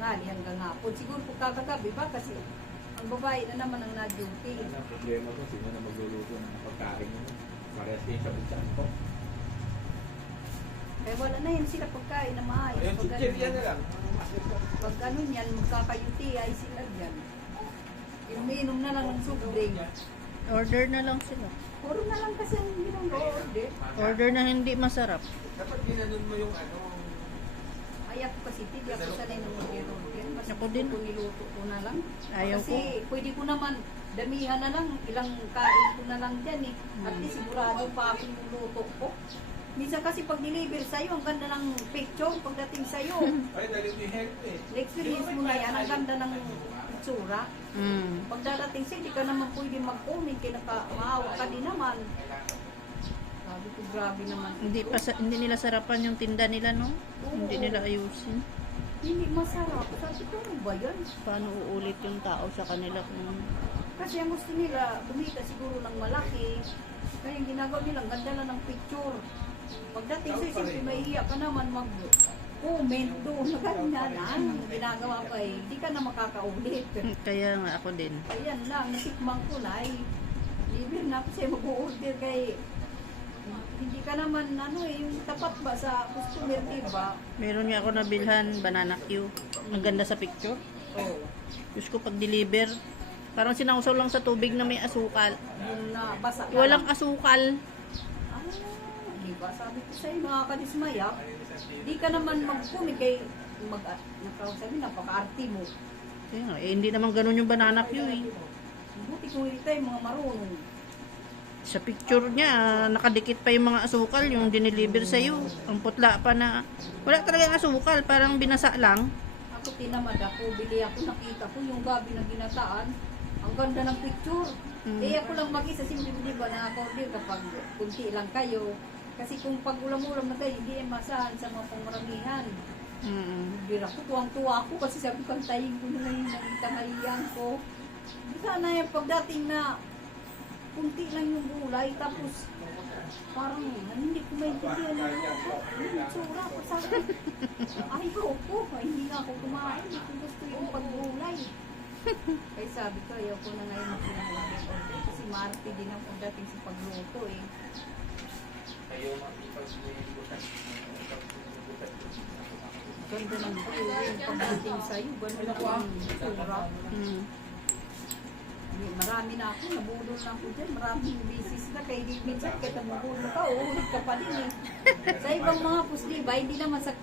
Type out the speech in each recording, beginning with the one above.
tanghali hanggang hapon. Siguro pagkakagabi ba kasi ang babae na naman ang na-duty. Ang problema ko, sino na magluluto ng pagkain mo? Parehas din sa bitsan ko. Kaya wala na yan sila pagkain na maayos. Ayun, Pag chichir yan na lang. pag ano yan, magkakayuti ay sila dyan. Inuminom na lang ng soft drink. Order na lang sila. Puro na lang kasi ang order. Order na hindi masarap. Dapat ginanon mo yung ano. Ay ako kasi hindi ako sanay ng order. Mas Ako din. Kung niluto ko na lang. Ayaw Kasi ko. pwede ko naman damihan na lang. Ilang kain ko na lang dyan eh. At Hmm. least sigurado pa ako yung luto ko. Minsan kasi pag deliver sa'yo, ang ganda ng picture pagdating sa'yo. Ay, dali mo yung health eh. Na-experience mo na yan, ang ganda ng itsura. Mm. Pag darating sa'yo, di ka naman pwede mag-comment kaya maawa ka din naman. Sabi ko, grabe naman. Hindi nila sarapan yung tinda nila, no? Hindi nila ayusin. Hindi masarap. Sabi ko, ano ba yan? Paano uulit yung tao sa kanila kung... Kasi ang gusto nila, kumita siguro ng malaki. Kaya yung ginagawa nila, ang ganda lang ng picture. Pagdating sa'yo, siyempre mahihiya ka naman mag-comment doon na ganyan. Ang ginagawa pa eh, hindi ka na makakaulit. Kaya nga ako din. Ayan lang, nasikmang ko na eh. Libre na ako sa'yo mag-order kay hindi ka naman ano eh, yung tapat ba sa customer, diba? Meron nga ako nabilhan, banana Q. Ang ganda sa picture. Oo. Diyos ko, pag-deliver, parang sinausaw lang sa tubig na may asukal. Yung na basa ka Walang lang. asukal. Diba? Sabi ko sa'yo, mga kadismaya, di ka naman mag-comment kay sabi, napaka-arty mo. Kaya nga, hindi naman ganun yung banana Q eh. Buti kung hindi tayo mga marunong. Sa picture niya, nakadikit pa yung mga asukal, yung dineliver sa'yo. Ang putla pa na, wala talagang asukal, parang binasa lang. Ako tinamad ako, bili ako, nakita ko yung gabi na ginataan. Ang ganda ng picture. Mm. Eh ako lang mag-isa, simple di ba na-order kapag kunti lang kayo. Kasi kung pag ulam-ulam na kayo, hindi masahan sa mga pangmaramihan. Bira ko, tuwang-tuwa ako kasi sabi ko, antayin ko na lang yung tanghalian ko. Sana yung pagdating na kunti lang yung gulay, tapos parang hindi ko maintindihan na yung tsura ko. Sabi ko, ayaw ko, hindi nga ako kumain, hindi ko gusto yung paggulay. Kaya sabi ko, ayaw ko na ngayon mag-order kasi maarte din ang pagdating sa pagluto eh. Ganda ng pagdating sa'yo, gano'n ang tsura. Marami na ako, nabudol na ako dyan. Maraming bisis na kay minsan kahit nabudol ka, ulit ka pa din eh. Sa ibang mga pusliba, hindi naman sa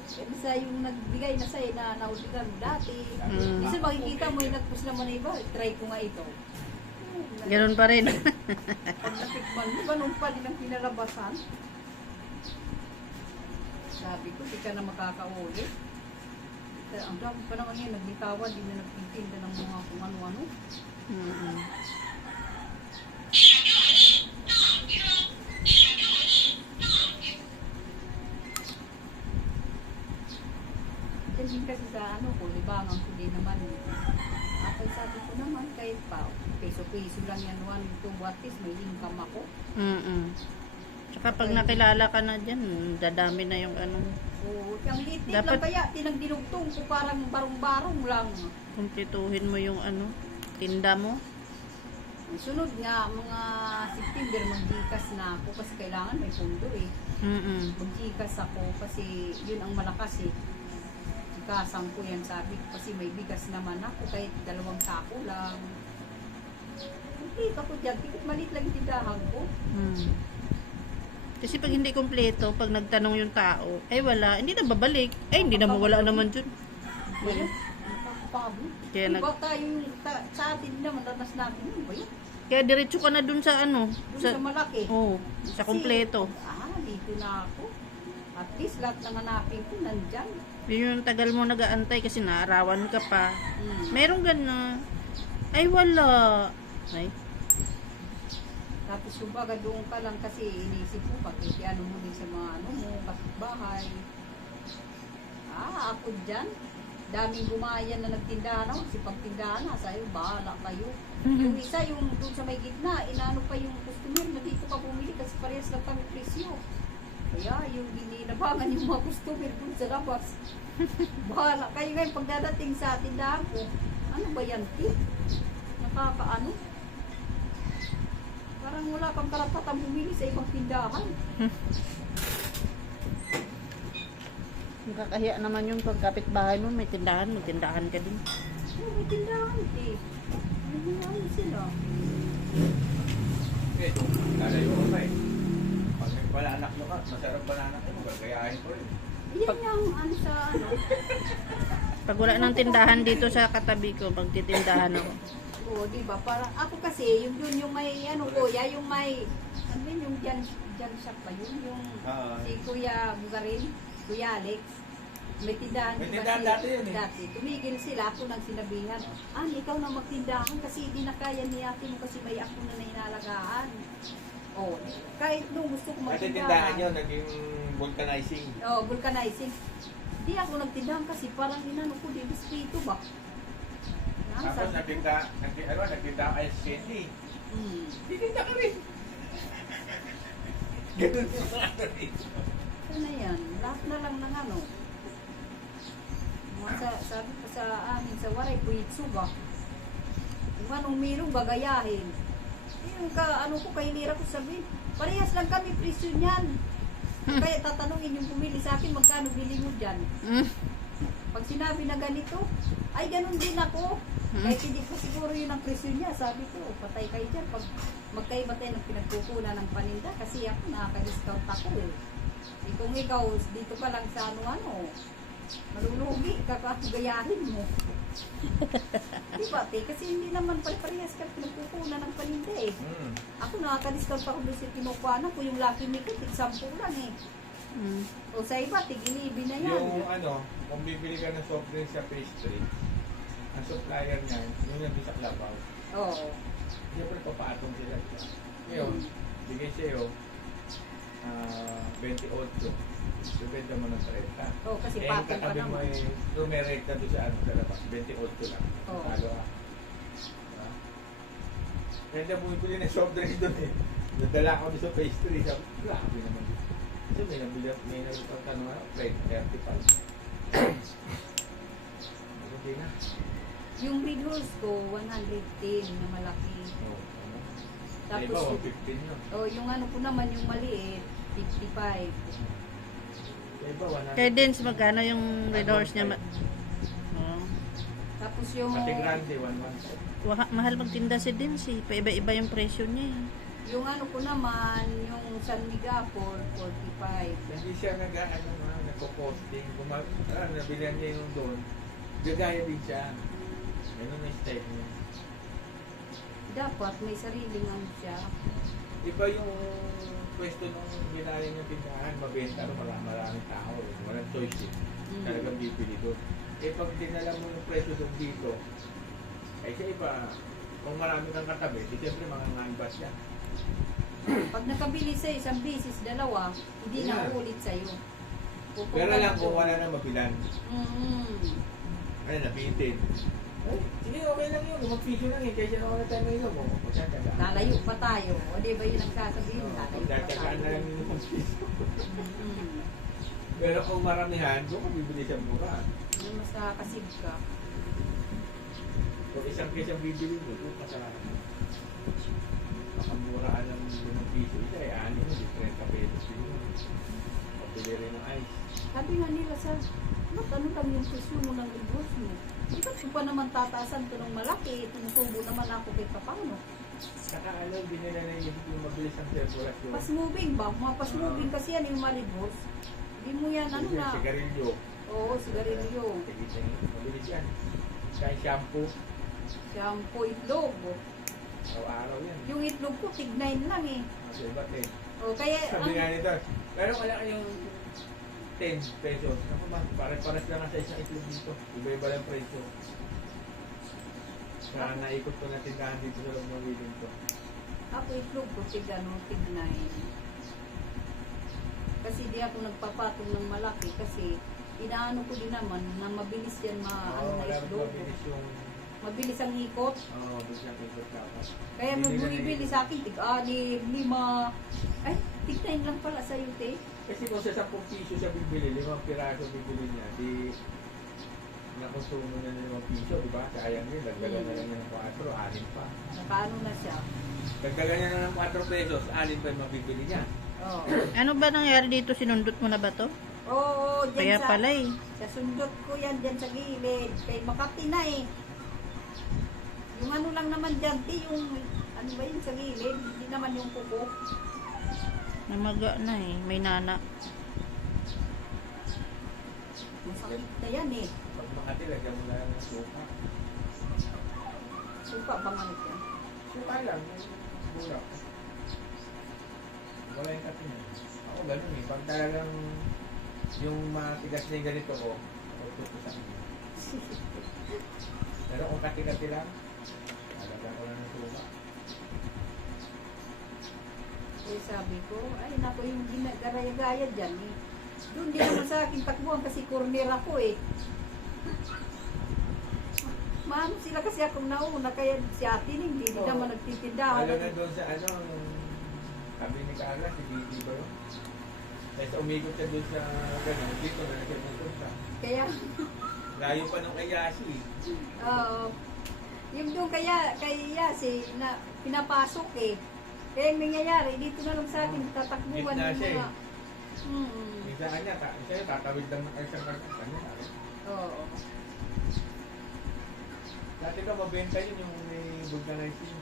yung nagbigay na sa'yo na nauligan dati. Minsan makikita mo yung nagpus naman na iba, try ko nga ito. Ganun pa rin. Pag natikman mo, ganun pa din ang pinalabasan. Sabi ko, di ka na makakaulit. Ang dami pa naman yun, nagbitawa, di na nagtitinda ng mga kung ano-ano. Din kasi sa ano ko, libangan ko din naman. Ako sabi ko naman, kahit pa, peso-peso lang yan, 1, 2, at least may income ako. Tsaka pag nakilala ka na dyan, dadami na yung ano. Oo, yung liit lang Dapat- kaya, tinagdinugtong ko parang barong-barong lang. Kumpletuhin mo yung ano, tinda mo. Sunod nga, mga September, mag-Gcash na ako kasi kailangan may pundo eh. Mag-Gcash ako kasi yun ang malakas eh. Gcash ko yan, sabi ko kasi may bigas naman ako kahit 2 sako lang. Hindi ako dyan, tikit maliit lang yung tindahan ko. Kasi pag hindi kumpleto, pag nagtanong yung tao, ay wala, hindi na babalik. Ay, hindi na mawala naman dun. Ayun, nakakapagod. Kaya Diba tayo sa atin naman, danas natin yun ba yun? Kaya diretso ka na dun sa ano. Doon sa malaki. Sa kumpleto. Dito na ako. At least lahat ng hanapin ko nandyan. Yun yung tagal mo nag-aantay kasi naarawan ka pa. Merong gano'n. Ay, wala. Ay, Tapos kumbaga doon ka lang kasi inisip mo, bakit ano mo din sa mga ano mo, bahay. Ako dyan. Daming gumayan na nagtindahan ako. Kasi pagtindahan na, sa'yo, bahala kayo. Yung isa, yung doon sa may gitna, inaano pa yung customer na dito ka bumili kasi parehas lang kami presyo. Kaya yung inilabangan yung mga customer dun sa labas. Bahala kayo ngayon pagdadating sa tindahan ko. Ano ba yan, tip? Nakakaano? Parang wala kang karapatang bumili sa ibang tindahan. Nakakahiya naman yung pagkapit-bahay mo, may tindahan ka din. Oh, may tindahan, tip. Ano sila? Eh, ito, lalayo ko pa eh. Pag may bananak nyo ka, masarap bananak mo, gagayahin ko rin. Yan yung ano sa ano. Pag wala ng tindahan dito sa katabi ko, magtitindahan ako. Oo, di ba? Parang ako kasi, yung dun yung may, ano kuya, yung may, ano yun, yung dyan shop pa yun, yung si Kuya Bugarin, Kuya Alex. May tindahan, May di ba tindahan sila? dati yun eh. Dati. Tumigil sila, ako nang sinabihan, ikaw na magtindahan kasi hindi na kaya ni ate mo kasi may ako na inalagaan. Oh, kahit nung gusto ko Kasi magtindahan. tindahan nyo, naging vulcanizing. Oh, vulcanizing. Di ako nagtindahan kasi parang inano ko, di biskrito ba? Tapos nagtinda kayo sa Cindy. Titinda ka rin. Ganun yung mga rin. Ano na yan? Lahat na lang ng ano. Sabi ko sa amin sa waray, puitsu ba? Kung anong mirong bagayahin. Yung ano ko, kahinira ko sabihin, parehas lang kami presyo niyan. Kaya tatanungin yung pumili sa akin, magkano bili mo dyan? Pag sinabi na ganito, ay ganun din ako. Kahit hindi ko siguro yun ang presyo niya. Sabi ko, patay kayo dyan. Pag magkaiba tayo ng pinagkukunan ng paninda, kasi ako nakaka-discount ako eh. Kung ikaw, dito ka lang sa ano-ano, malulugi ka gayahin mo. Diba, te? Kasi hindi naman pare-parehas ka pinagkukunan ng paninda eh. Ako nakaka-discount pa ako doon sa kinukuhanan ko. Yung Lucky Me ko, tig-10 lang eh. O sa iba, tig-11 na yan. Yung ano, kung bibili ka ng soft drink sa pastry, ang supplier niya, yung nabisa klabaw. Oo. Siyempre, papaatong sila. Ngayon, bigay sa'yo, 28. Ibenta mo ng 30. Oo, kasi Eh, patong pa katabi mo naman. eh, tumerate na doon sa ano, sa labas. 28 lang. Oo. Talo ka. Kaya na bumibili ng soft drink doon eh. Nadala ako doon sa pastry. Sabi, grabe naman. Kasi may nabili, may nagpagtanong ako, 35. Hindi na. Yung Red Horse ko, 110 na malaki. Oo. Ano? Tapos Iba, yung, 115 yun. yung ano ko naman, yung maliit, 55. Iba, 100. Kaya Dens, magkano yung Red Horse niya? Oh. Tapos yung, Pati grande, 115. Mahal magtinda si Dens eh. Paiba-iba yung presyo niya eh. yung ano ko naman, yung San Miguel, 45. Hindi siya nagko-posting. Kung nabilihan niya yung doon, gagaya din siya. Ganun ang style niya. Dapat may sariling ano siya. Iba yung pwesto nung ginaling ng tindahan, mabenta, maraming tao. Walang choice eh. Talagang bibili doon. Eh pag dinala mo yung presyo doon dito, ay siya iba, kung marami kang katabi, di siyempre mga ngangbas siya. Pag nakabili sa isang bisis, dalawa, hindi na uulit sa'yo. Pero lang kung wala na mabilan. Ay, napitin. Ay, sige, okay lang yun. Mag-piso lang eh. Kaysa naman na tayo ngayon mo. Magtsatsagaan. Lalayo pa tayo. O di ba yun ang sasabihin? Lalayo pa Magtsatsagaan na tayo. lang yun ng piso. Mm. Pero kung maramihan, doon ka bibili siya mura. Yung mas nakakasib ka. Kung isang kesang bibili mo, doon ka sa makamuraan ng piso. Isa ay 6 mo, 30 pesos yun. Pabili rin ng ice. Sabi nga nila sa, ba't ano lang yung presyo mo ng reverse mo? Di ba't ko pa naman tataasan to ng malaki? Tumutubo naman ako kay papano. Saka ano, hindi nila naisip yung mabilis ang circulation. Fast moving ba? Mga fast moving kasi yan yung mga reverse. Hindi mo yan ano na. Sigarilyo. Oo, sigarilyo. Mabilis yan. Kaya shampoo. Shampoo, itlog. Araw-araw yan. Yung itlog ko, tig 9 lang eh. Kasi ba't eh. O kaya, Sabi nga nito, pero wala kayong 10 pesos. Ako ba, pare-pares lang sa isang itlog dito. Iba-iba lang presyo. Kaya naikot ko na tindahan dito sa loob ng building ko. ako itlog ko, tig 9. Kasi di ako nagpapatong ng malaki kasi inaano ko din naman na mabilis yan Oo, na wala itlog. mabilis yung... Mabilis ang ikot. Oo, mabilis yung ikot dapat. Kaya Hindi nung nila bumibili sa akin, tig 6, 5. Ay, tig 9 lang pala sa te. Kasi kung sa 10 piso siya bibili, 5 piraso bibili niya, di nakonsumo na ng 5 piso, di ba? Sayang din, dagdagan na lang niya ng 4, 6 pa. Nakaano na siya. Dagdagan niya na ng 4 pesos, 6 pa yung mabibili niya. Oo. Ano ba nangyari dito? Sinundot mo na ba to? Oo, Kaya dyan sa, pala eh. sa sundot ko yan dyan sa gilid. Kay Makati na eh. Yung ano lang naman dyan, yung ano ba yun sa gilid? Hindi naman yung kuko. Namaga na eh. May nana. Masakit na yan eh. Pag Makati, lagyan mo na lang ng suka. Suka bang ano yan? Suka lang, bulak. Wala yung kape niya. Ako ganun eh, pag talagang yung matigas na yung ganito ko, tuto sa kanya. Pero kung kati-kati lang, lalagyan ko lang ng suka. Eh sabi ko, ay nako yung ginagaya-gaya dyan eh. Doon din naman sa akin takbuhan kasi corner ako eh. Maano sila kasi akong nauna kaya si atin hindi din Oo. naman nagtitindahan. Lalo na doon sa ano, yung sabi ni Carla, si Didi ba yun? Kasi umikot siya doon sa gano'n, dito na siya pupunta. Kaya, Layo pa nung kay Yasi. oo. Yung doon kaya si na pinapasok eh. Kaya yung nangyayari, dito na lang sa atin tatakbuhan Gitna yung siya mga... Minsan kanya, siya tatawid lang ng isang kanya. Oo. Dati ka mabenta yun yung may vulcanizing.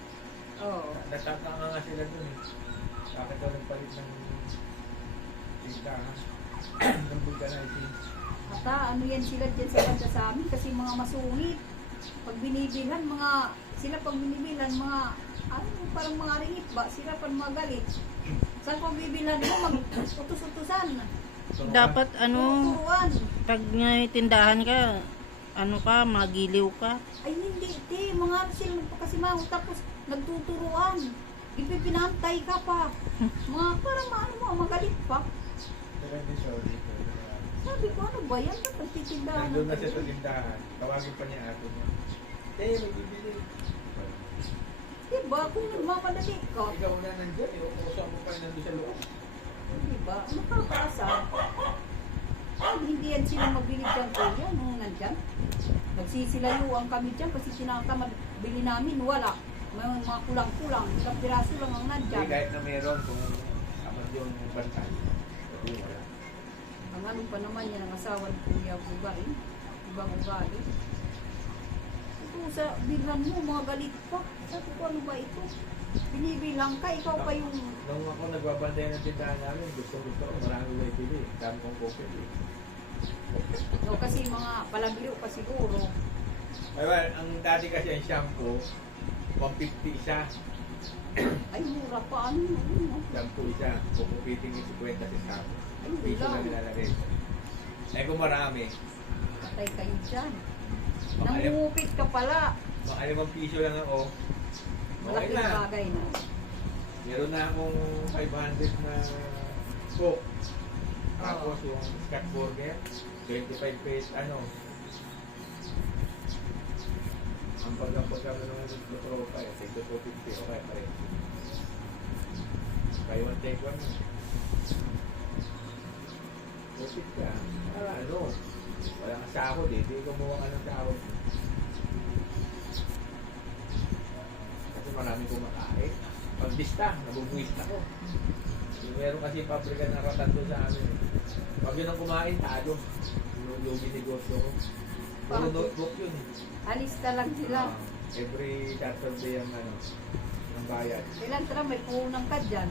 Oo. Natatanga nga sila dun eh. Bakit daw nagpalit ng tinta ng vulcanizing? Ata, ano yan sila dyan sa banda sa amin kasi mga masungit. Pag binibilhan, sila pag binibilhan, parang mga ringit ba? Sila pag magalit. Saan pag bibilhan mo, mag-utos-utusan. Dapat Turuan. pag may tindahan ka, magiliw ka. Ay hindi, mga ano sila magpakasimango tapos nagtuturuan. Ipipinantay ka pa. Parang magalit pa. Pero hindi siya dito. Sabi ko, ano ba yan? Ba't nagtitindahan? Nandun na siya sa tindahan. Tawagin pa niya ate niya. May bibili. Diba, kung nagmamadali ka, Ikaw na nandyan, iuusap mo pa yung nandun sa loob. diba, makakasa. Ay, hindi yan sila mabili dyan kuya nung nandyan. Nagsisilayuan kami dyan kasi tinatamad bili namin, wala. May mga kulang-kulang, ilang piraso lang ang Hindi, nandyan. kahit na meron kung tamad yung bantay. Sabi wala. Ang ano pa naman yan, ang asawa ni Kuya Bugarin, ibang ugali. Ito sa bilhan mo, mga galit pa. Sabi ko, ano ba ito? Binibilang ka, ikaw pa yung... Nung ako nagbabantay ng tindahan namin, gusto ko, marami may bili. Dami kong coffee. No, kasi mga palagliw pa siguro. Ay, well, ang dati kasi ang shampoo, 150 isa. Ay, mura pa. Ano yun? Shampoo isa. Kukupitin yung 50 centavos. Ay, Piso wala. na nilalagay. Eh kung marami, Patay kayo dyan. mga Nangungupit ka pala. 5 piso lang ako. Okay Malaking na. bagay na. Meron na akong 500 na coke. Tapos yung Scott Burger, 25 pesos, ang pagkakagano naman ng tropa eh, take 250, okay pa rin. Buy one, take one. Kupit ka, walang sahod eh, di kumuha ka ng sahod. Kasi marami kumakain. Pag bista, nabubuwis na ko. Meron kasi pabrika na ratan doon sa amin. Pag yun ang kumain, talo. Yung binegosyo ko. Puro notebook yun. Alista lang sila. Every Saturday ang bayad. Kailan may punang ka dyan.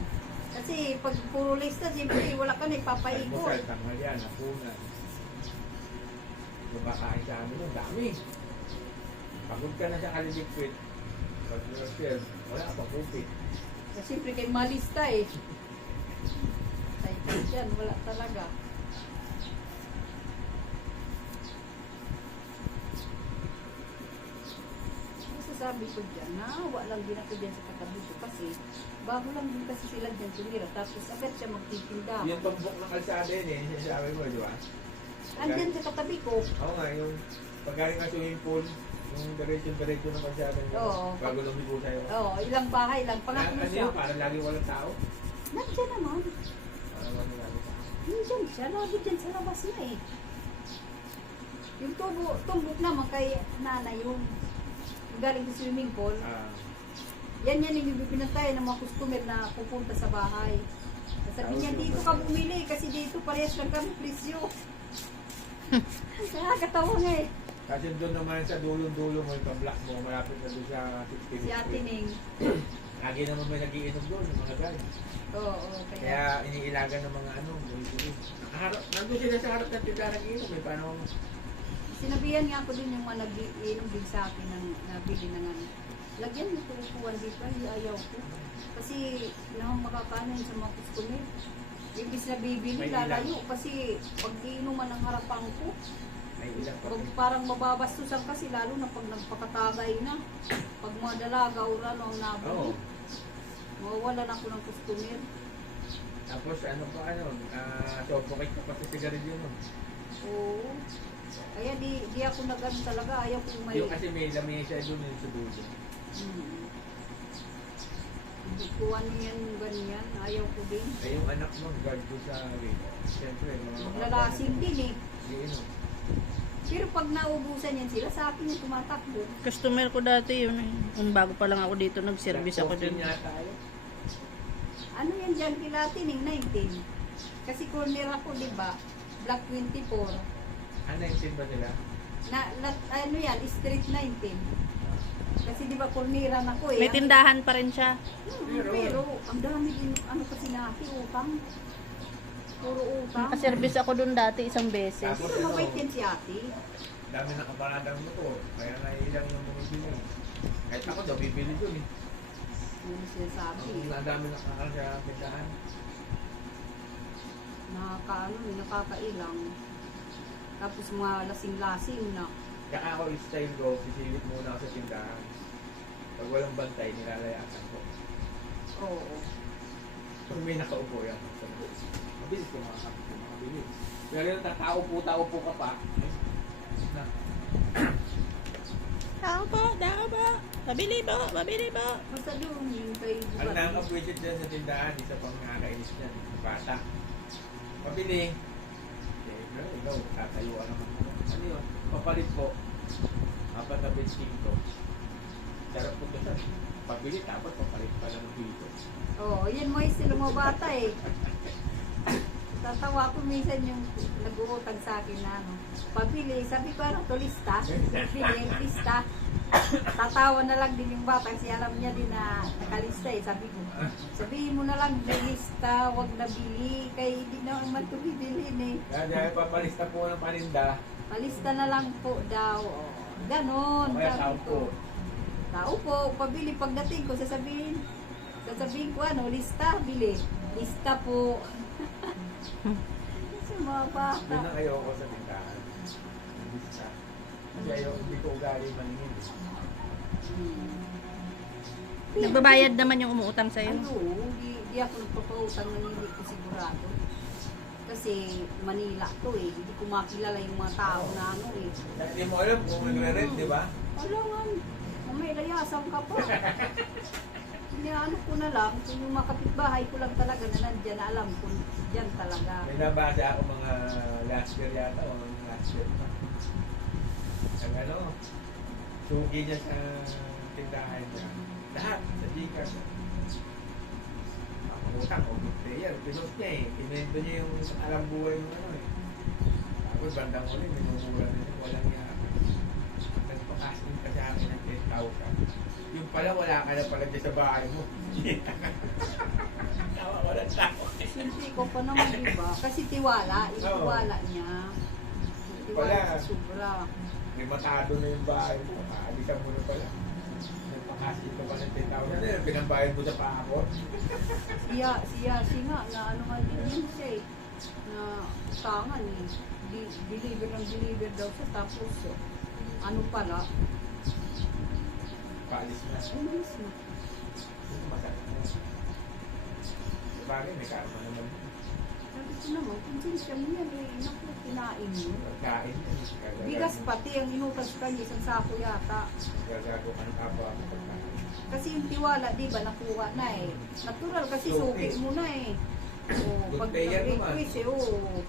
Kasi pag puro lista, siyempre wala ka na ipapaikot. Almusal, tanghalian, hapunan. Kumakain sa amin nun, dami. Pagod ka na sa kaliliquid. Pag serve, wala ka pa kupit. Siyempre kay malista eh. Ay, dyan, wala talaga. Sabi ko dyan, nawa lang din ako dyan sa katabi ko kasi bago lang din kasi sila dyan tumira. Tapos agad siya magtitinda. Yung tumbok ng kalsada yun eh, sinasabi mo, di ba? Andyan sa katabi ko. Oo nga, yung paggaling ka swimming pool, yung diretso ng kalsada yun, Oo. bago lumigo sa'yo. Oo, ilang bahay lang. Ano Pangatlo siya. yun, parang lagi walang tao? Nandiyan naman. Parang walang tao. nandyan siya, lagi dyan sa labas na eh. Yung tumbok naman kay nanay yung galing sa swimming pool. Yan yung bibinantay ng mga customer na pupunta sa bahay. Sabi niya, dito ka bumili kasi dito parehas lang kami presyo. Nakakatawa nga eh. Kasi doon naman sa dulo-dulo mo, yung block mo, malapit na doon sa 16th Si Ate Ning. Lagi naman may nagiinom doon, yung mga guys. Oo, Kaya iniilagan ng mga buli-buli. Nandun sila sa harap ng tindahan nagiinom, eh, paano mo? Sinabihan nga ako din yung mga nag-iinom din sa akin ng nabili ng ano. Lagyan mo tukuan dito, hindi ayaw ko. Kasi naman makakaano yun sa mga customer. Ibig na bibili, May lalayo. Kasi pag iinuman ang harapan ko, May ilang pa. parang mababastusan kasi lalo na pag nagpakatagay na. Pag mga dalaga o ano ang nabili, Oo. mawawalan ako ng customer. Tapos suffocate ka pa sa sigarilyo mo. Oo. Kaya di ako nag-ano talaga, ayaw ko may... Yung kasi may lamesa doon yung sa dulo. Hindi ko ano yan ganyan, ayaw ko din. Ay yung anak mo, guard ko sa rito. Siyempre, Maglalasing din eh. Giinom. Pero pag naubusan yan sila, sa akin yung tumatakbo. Customer ko dati yun eh. Kung bago pa lang ako dito, nag-service ako Nag-posting dun. nga tayo. Ano yan dyan kilatin yung 19? Kasi corner ako, di ba? Block 24. Ano yung team ba nila? Ano yan, street 19. Kasi di ba corneran ako eh. May tindahan pa rin siya. Pero ang dami din, ano kasi naki, utang. Puro utang. Nakaservice ako dun dati isang beses. Tapos Pero mabait yan si ate. dami nakaparadang motor. Kaya nga ilang yung bumibili. Kahit ako daw bibili doon eh. Ano sinasabi? Ang dami nakakal sa tindahan. Nakakailang. Tapos mga lasing-lasing na. Kaya ako yung style ko, sisilip muna ako sa tindahan. Pag walang bantay, nilalayasan ko. Oo. Pag may nakaupo yan, mabilis ko makakabilis. Pero yung takaupo ka pa, Tao po, tao po. Mabili po, mabili po. Basta doon yung kay ang nakapwisit dyan sa tindahan, isa pang nakakainis dyan, bata. Pabili. Ikaw, tatayuan naman mo. Ano yun? Papalit po. Apat na benching to. Sarap po ito saan. Pabili, tapos papalit pa lang dito. Oo, yan mo yung sila mga bata eh. Tatawa ko minsan yung nag-uutang sa akin na ano. Pabili, sabi ko ano to, lista? Bili, lista. Tatawa na lang din yung bata kasi alam niya din na nakalista eh. Sabi ko, sabihin mo na lang, lista, wag na bili. Kaya hindi na naman ito bibilin eh. Dahil papalista po ng paninda, Palista na lang po daw. Oh, ganon. o kaya sabi tao po. ko. Tao po, pabili. Pagdating ko, sasabihin ko ano, lista, bili. Lista po. Sa mga bata. Yun ang ayoko sa tindahan. Lista. Kasi ayoko, hindi ko ugali maningin. Nagbabayad naman yung umuutang sa'yo. Ano, di ako nagpapautang na hindi ko sigurado. Kasi Manila to eh. Hindi ko makilala yung mga tao na ano eh. Hindi mo alam kung magre-rent, di ba? Alangan, may layasang ka pa. Ano ko na lang, kung yung mga kapitbahay ko lang talaga na nandyan, alam ko dyan talaga. May nabasa ako mga last year yata o last year pa. Ang ano, suki niya sa tindahan niya. Lahat, sa Gcash. Utang o good player. Pinost niya eh. Pinento niya yung alam buhay ng ano eh. Tapos bandang ulit, minumura na niya. Walang niya. Nagpakasing ka sa akin ng 10,000. Yung pala, wala ka na pala dyan sa bahay mo. Tawa, walang tao. Hindi ko pa naman, diba? Kasi tiwala, itiwala niya. Tiwala Wala. sa sobra. May matado na yung bahay mo. Kaalisan mo na pala. Nagpakasing ka pa ng 10,000. Pinambayad mo sa paakot. Siya nga, na ano nga din yun siya eh. Na utangan eh. Deliver daw siya. Tapos, ano pala, Paalis na. umalis na. Masakit na. Bagay, may karma naman. Sabi ko naman, konsensya mo yan eh. Naku, kinain mo. Pagkain. Bigas pati ang inutas ka niya, isang sako yata. Gagago ka ng kapwa mo pagkain. Kasi yung tiwala, di ba, nakuha na eh. Natural kasi Suki. suki mo na eh. Oh, Good pag player naman. nag-request eh, oh.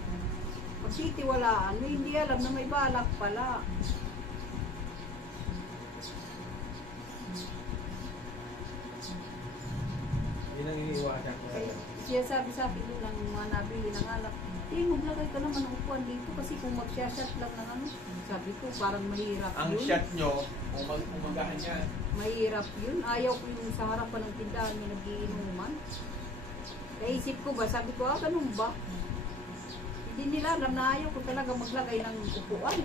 Pag titiwalaan, eh, hindi alam na may balak pala. Yun ang iniiwasan ko. Kaya siya sabi sa akin doon ng mga nabili ng alak, maglagay ka naman ng upuan dito kasi kung magsya-shot lang ng ano, sabi ko parang mahirap Ang yun. shot nyo, kung umagahan yan, Mahirap yun. Ayaw ko yung sa harapan ng tindahan niya nagiinuman. Naisip ko ba, sabi ko, ganun ba? Hindi nila alam na ayaw ko talaga maglagay ng upuan.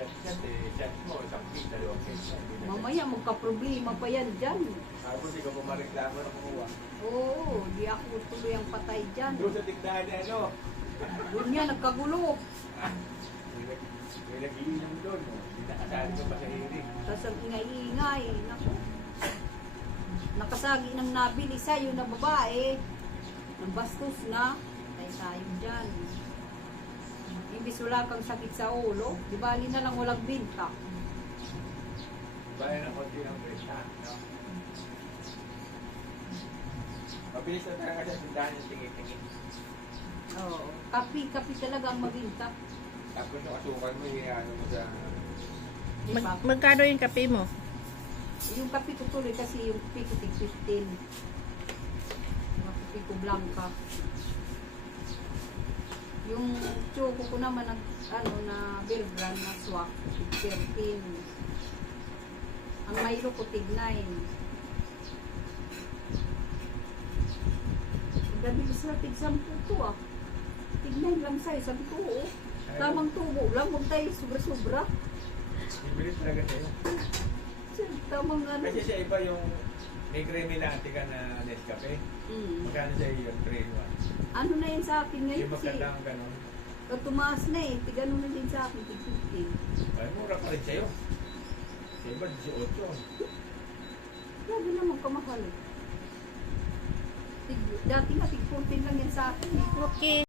shot eh, shot mo, isang piece, dalawang piece. Mamaya magka-problema pa yan dyan. Tapos ikaw pumareklamo na kumuha. Oo, di ako tuloy ang patay dyan. Doon sa tindahan niya, ano? Doon nga, nagkagulo. May nag-iinom doon. Hindi nakasali ko pa sa hearing. Tapos ang ingay-ingay. Naku. Nakasagi ng nabili sa'yo na babae. Ang bastos na. Tayo dyan. Imbis wala kang sakit sa ulo, di bali na lang walang binta. Bayan ng konti ng presa, no? Mabilis na talaga sa tindahan yung tingin-tingin. Oo. Kapi talaga ang mabinta. Tapos yung asukal mo, ano mo sa... Magkano yung kape mo? Yung kapi ko tuloy kasi yung kapi ko tig 15. Yung kapi ko blanca. Yung choco ko naman na beer brand na swak, tig 13. Ang Milo ko tig 9. Ang gabi sa tig 10 to ah. Tig 9 lang sa'yo. Sabi ko oo. Tamang tubo lang. Huwag tayo sobra-sobra. Bibilis talaga sa'yo. Tamang ano. Kasi siya iba yung may cremilante ka na Nescafe. Magkano sa'yo yung 3-in-1? Ano na yun sa akin ngayon Yung kasi maganda ang ganon. tumaas na eh. Tigano na din sa akin. Tig 15. Ay, mura pa rin sa'yo. Sa iba, 18. Grabe naman kamahal eh. Dati nga tig 14 lang yan sa akin eh. Okay.